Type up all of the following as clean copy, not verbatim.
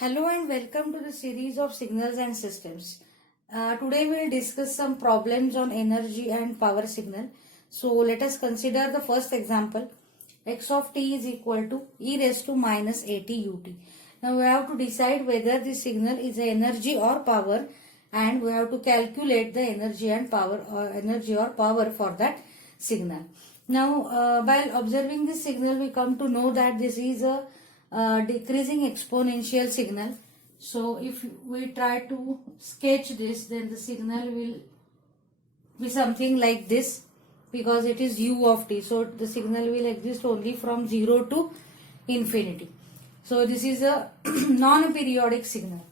Hello and welcome to the series of signals and systems. Today we will discuss some problems on energy and power signal. So let us consider the first example. X of t is equal to e raised to minus at ut. Now we have to decide whether this signal is energy or power, and we have to calculate the energy and power or power for that signal. Now while observing this signal, we come to know that this is a decreasing exponential signal. So if we try to sketch this, then the signal will be something like this, because it is u of t. So the signal will exist only from 0 to infinity. So this is a non-periodic signal,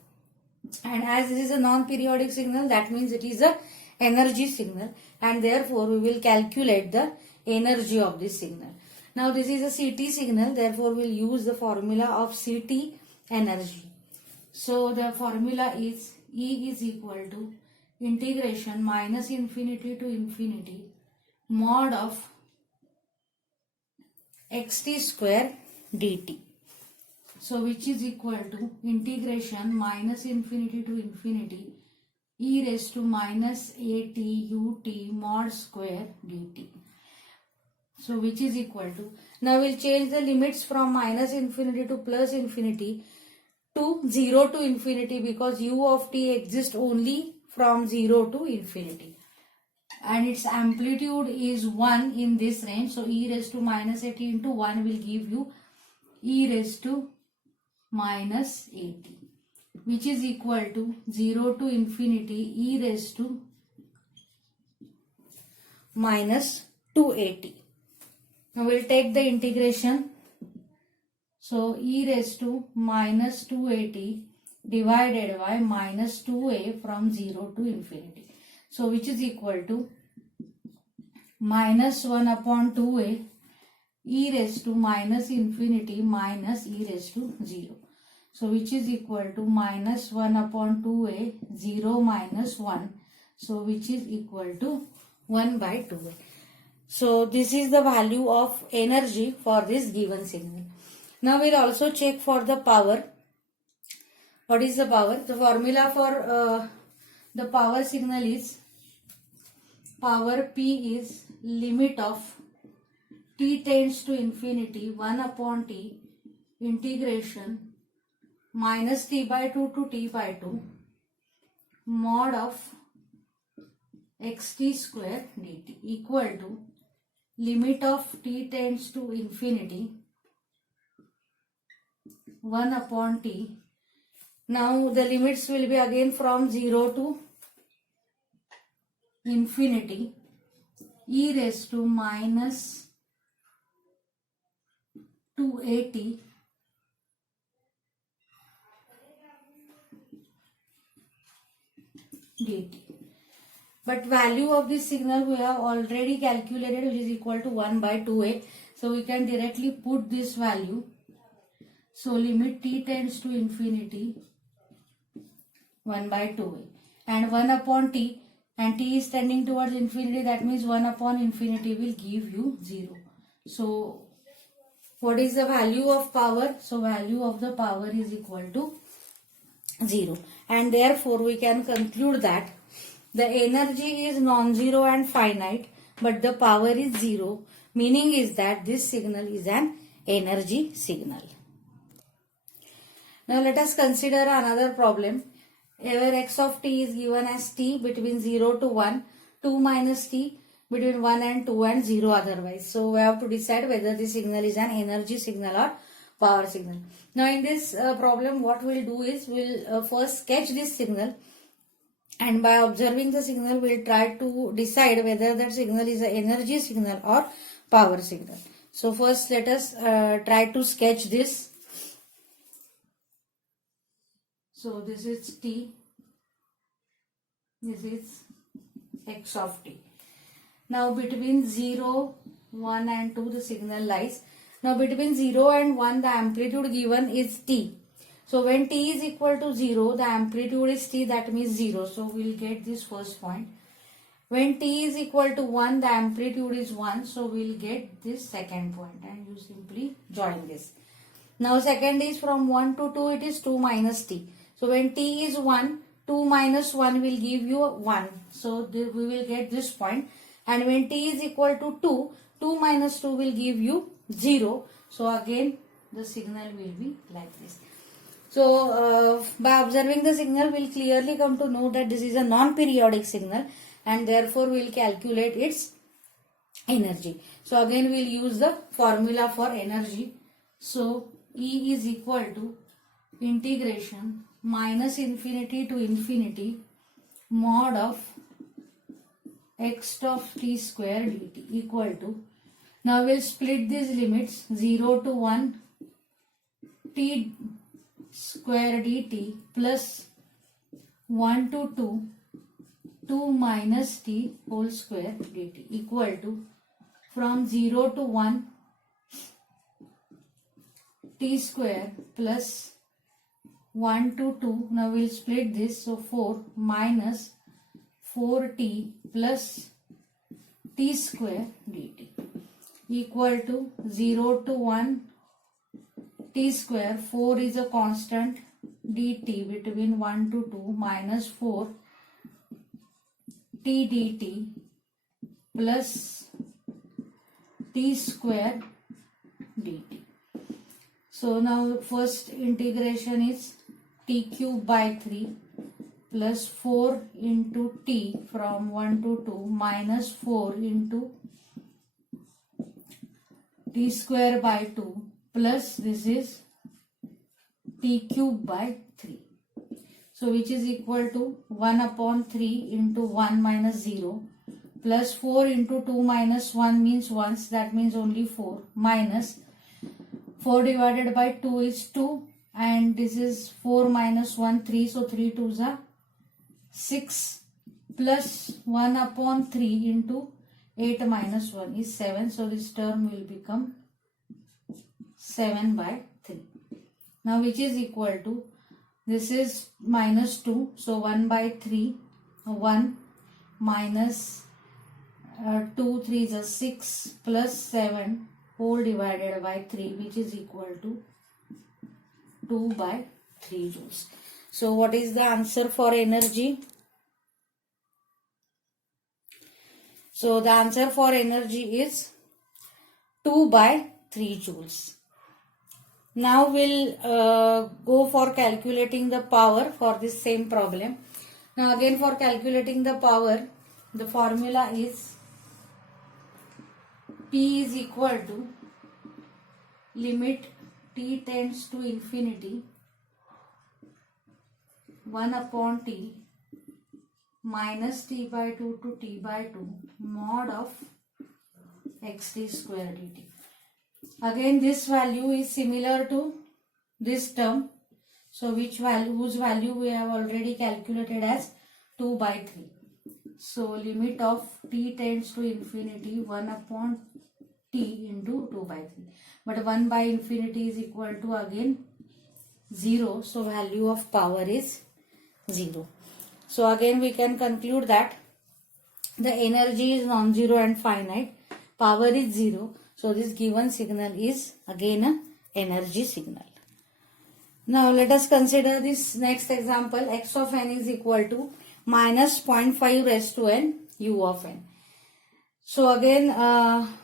and as this is a non-periodic signal, that means it is a energy signal, and therefore we will calculate the energy of this signal. Now this is a CT signal, therefore we will use the formula of CT energy. So the formula is E is equal to integration minus infinity to infinity mod of xt square dt. So which is equal to integration minus infinity to infinity e raised to minus at ut mod square dt. So which is equal to, now we'll change the limits from minus infinity to plus infinity to 0 to infinity, because u of t exists only from 0 to infinity, and its amplitude is 1 in this range. So e raised to minus at into 1 will give you e raised to minus at, which is equal to 0 to infinity e raised to minus 2at. Now we'll take the integration. So e raised to minus 2at divided by minus 2a from 0 to infinity. So which is equal to minus 1 upon 2a e raised to minus infinity minus e raised to 0. So which is equal to minus 1 upon 2a, 0 minus 1. So which is equal to 1 by 2a. So this is the value of energy for this given signal. Now we'll also check for the power. What is the power? The formula for the power signal is power P is limit of t tends to infinity 1 upon t integration minus t by 2 to t by 2 mod of xt square dt equal to limit of t tends to infinity 1 upon t. Now the limits will be again from 0 to infinity e raised to minus 2at dt. But value of this signal we have already calculated, which is equal to 1 by 2a. So we can directly put this value. So limit t tends to infinity 1 by 2a and 1 upon t, and t is tending towards infinity, that means 1 upon infinity will give you 0. So what is the value of power? So value of the power is equal to 0, and therefore we can conclude that the energy is non-zero and finite, but the power is 0, meaning is that this signal is an energy signal. Now let us consider another problem where x of t is given as t between 0 to 1, 2 minus t between 1 and 2, and 0 otherwise. So we have to decide whether this signal is an energy signal or power signal. Now in this problem, what we will do is we will first sketch this signal, and by observing the signal we will try to decide whether that signal is an energy signal or power signal. So first let us try to sketch this. So this is t, this is x of t. Now between 0, 1 and 2 the signal lies. Now between 0 and 1 the amplitude given is t. So when t is equal to 0, the amplitude is t, that means 0. So we will get this first point. When t is equal to 1, the amplitude is 1. So we will get this second point, and you simply join this. Now second is from 1 to 2, it is 2 minus t. So when t is 1, 2 minus 1 will give you 1. So we will get this point. And when t is equal to 2, 2 minus 2 will give you 0. So again the signal will be like this. So by observing the signal, we will clearly come to know that this is a non-periodic signal, and therefore we will calculate its energy. So again we will use the formula for energy. So E is equal to integration minus infinity to infinity mod of x of t square dt equal to, now we will split these limits 0 to 1 t square dt plus 1 to 2 2 minus t whole square dt equal to, from 0 to 1 t square plus 1 to 2, now we will split this, so 4 minus 4t plus t square dt equal to 0 to 1 t square, 4 is a constant, dt between 1 to 2 minus 4 t dt plus t square dt. So now first integration is t cube by 3 plus 4 into t from 1 to 2 minus 4 into t square by 2 plus this is t cube by 3. So which is equal to 1 upon 3 into 1 minus 0 plus 4 into 2 minus 1 means once, that means only 4, minus 4 divided by 2 is 2, and this is 4 minus 1 3, so 3 2s are 6 plus 1 upon 3 into 8 minus 1 is 7, so this term will become 7 by 3. Now which is equal to, this is minus 2, so 1 by 3, 1 minus 2 3 is a 6 plus 7 whole divided by 3, which is equal to 2 by 3 joules. So what is the answer for energy? So the answer for energy is 2 by 3 joules. Now we'll go for calculating the power for this same problem. Now again for calculating the power, the formula is P is equal to limit t tends to infinity 1 upon t minus t by 2 to t by 2 mod of xt square dt. Again this value is similar to this term, so whose value we have already calculated as 2 by 3. So limit of t tends to infinity 1 upon t into 2 by 3, but 1 by infinity is equal to again 0, so value of power is 0. So again we can conclude that the energy is non-zero and finite, power is 0, so this given signal is again an energy signal. Now let us consider this next example. X of n is equal to minus 0.5 raised to n u of n. So again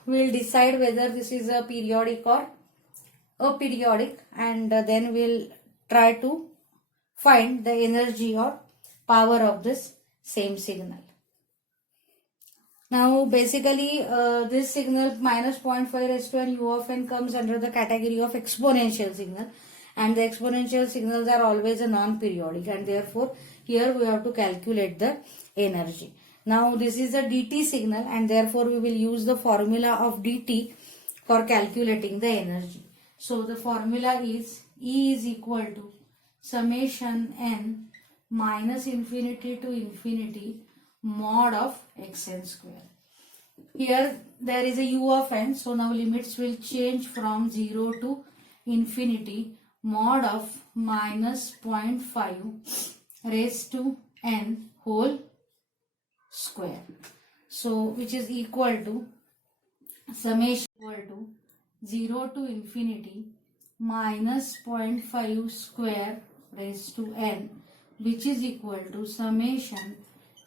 we'll decide whether this is a periodic or aperiodic, and then we'll try to find the energy or power of this same signal. Now basically this signal minus 0.5 raised to n u of n comes under the category of exponential signal, and the exponential signals are always a non-periodic, and therefore here we have to calculate the energy. Now this is a dt signal, and therefore we will use the formula of dt for calculating the energy. So the formula is E is equal to summation n minus infinity to infinity mod of xn square. Here there is a u of n, so now limits will change from 0 to infinity mod of minus 0.5 raised to n whole square. So which is equal to summation equal to 0 to infinity minus 0.5 square raised to n, which is equal to summation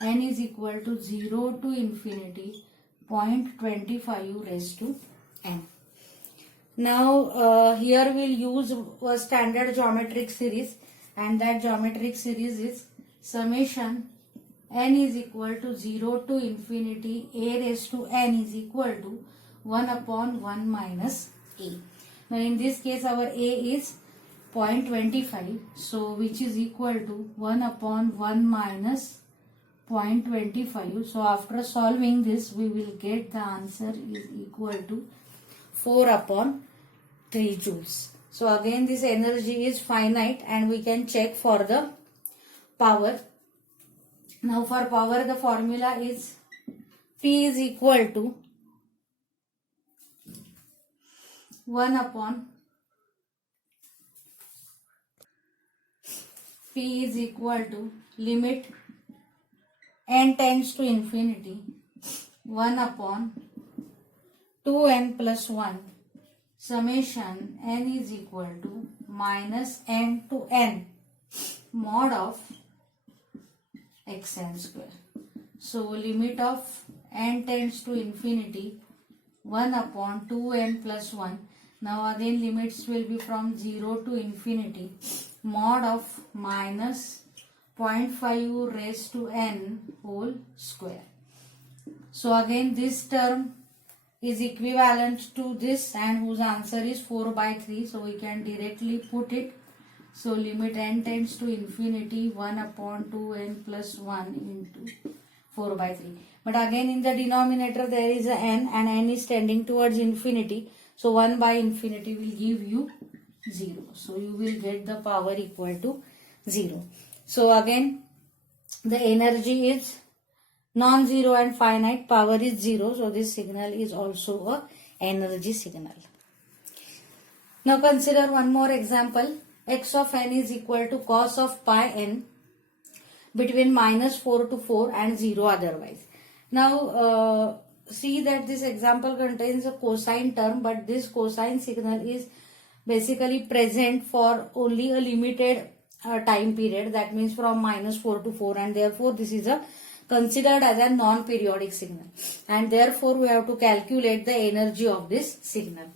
n is equal to 0 to infinity 0.25 raised to n. Now here we'll use a standard geometric series, and that geometric series is summation n is equal to 0 to infinity a raised to n is equal to 1 upon 1 minus a. Now in this case our a is 0.25, so which is equal to 1 upon 1 minus 0.25. So after solving this we will get the answer is equal to 4 upon 3 joules. So again this energy is finite and we can check for the power. Now for power the formula is P is equal to 1 upon P is equal to limit n tends to infinity 1 upon 2n plus 1 summation n is equal to minus n to n mod of xn square. So limit of n tends to infinity 1 upon 2n plus 1. Now again limits will be from 0 to infinity mod of minus 0.5 raised to n whole square. So again this term is equivalent to this and whose answer is 4 by 3. So we can directly put it. So limit n tends to infinity 1 upon 2n plus 1 into 4 by 3. But again in the denominator there is a n and n is tending towards infinity. So 1 by infinity will give you 0. So you will get the power equal to 0. So again the energy is non-zero and finite, power is 0. So this signal is also a energy signal. Now consider one more example. X of n is equal to cos of pi n between minus 4 to 4 and 0 otherwise. Now see that this example contains a cosine term, but this cosine signal is basically present for only a limited time period, that means from minus 4 to 4, and therefore this is a considered as a non-periodic signal, and therefore we have to calculate the energy of this signal.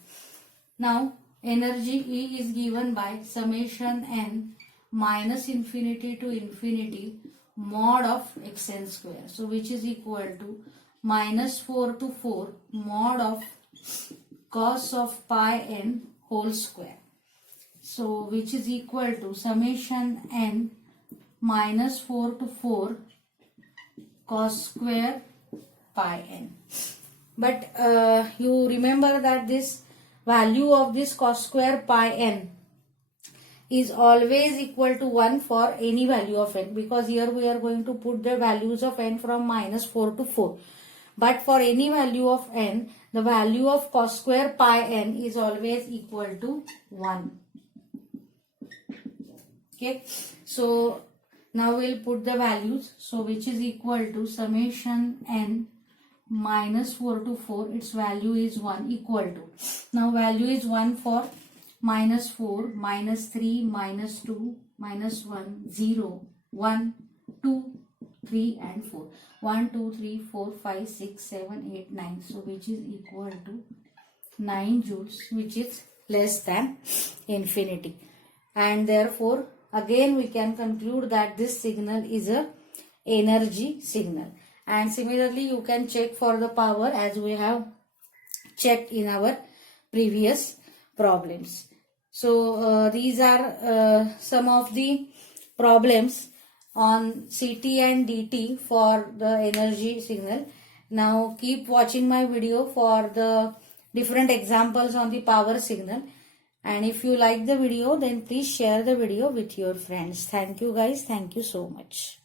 Now energy E is given by summation n minus infinity to infinity mod of xn square, so which is equal to minus 4 to 4 mod of cos of pi n whole square, so which is equal to summation n minus 4 to 4 cos square pi n. But you remember that this value of this cos square pi n is always equal to 1 for any value of n, because here we are going to put the values of n from minus 4 to 4. But for any value of n, the value of cos square pi n is always equal to 1. Okay, so now we'll put the values, so which is equal to summation n minus 4 to 4, its value is 1 equal to, now value is 1 for minus 4, minus 3, minus 2, minus 1, 0, 1, 2, 3 and 4. 1, 2, 3, 4, 5, 6, 7, 8, 9. So which is equal to 9 joules, which is less than infinity. And therefore again we can conclude that this signal is a energy signal. And similarly you can check for the power as we have checked in our previous problems. So these are some of the problems on CT and DT for the energy signal. Now keep watching my video for the different examples on the power signal. And if you like the video, then please share the video with your friends. Thank you guys. Thank you so much.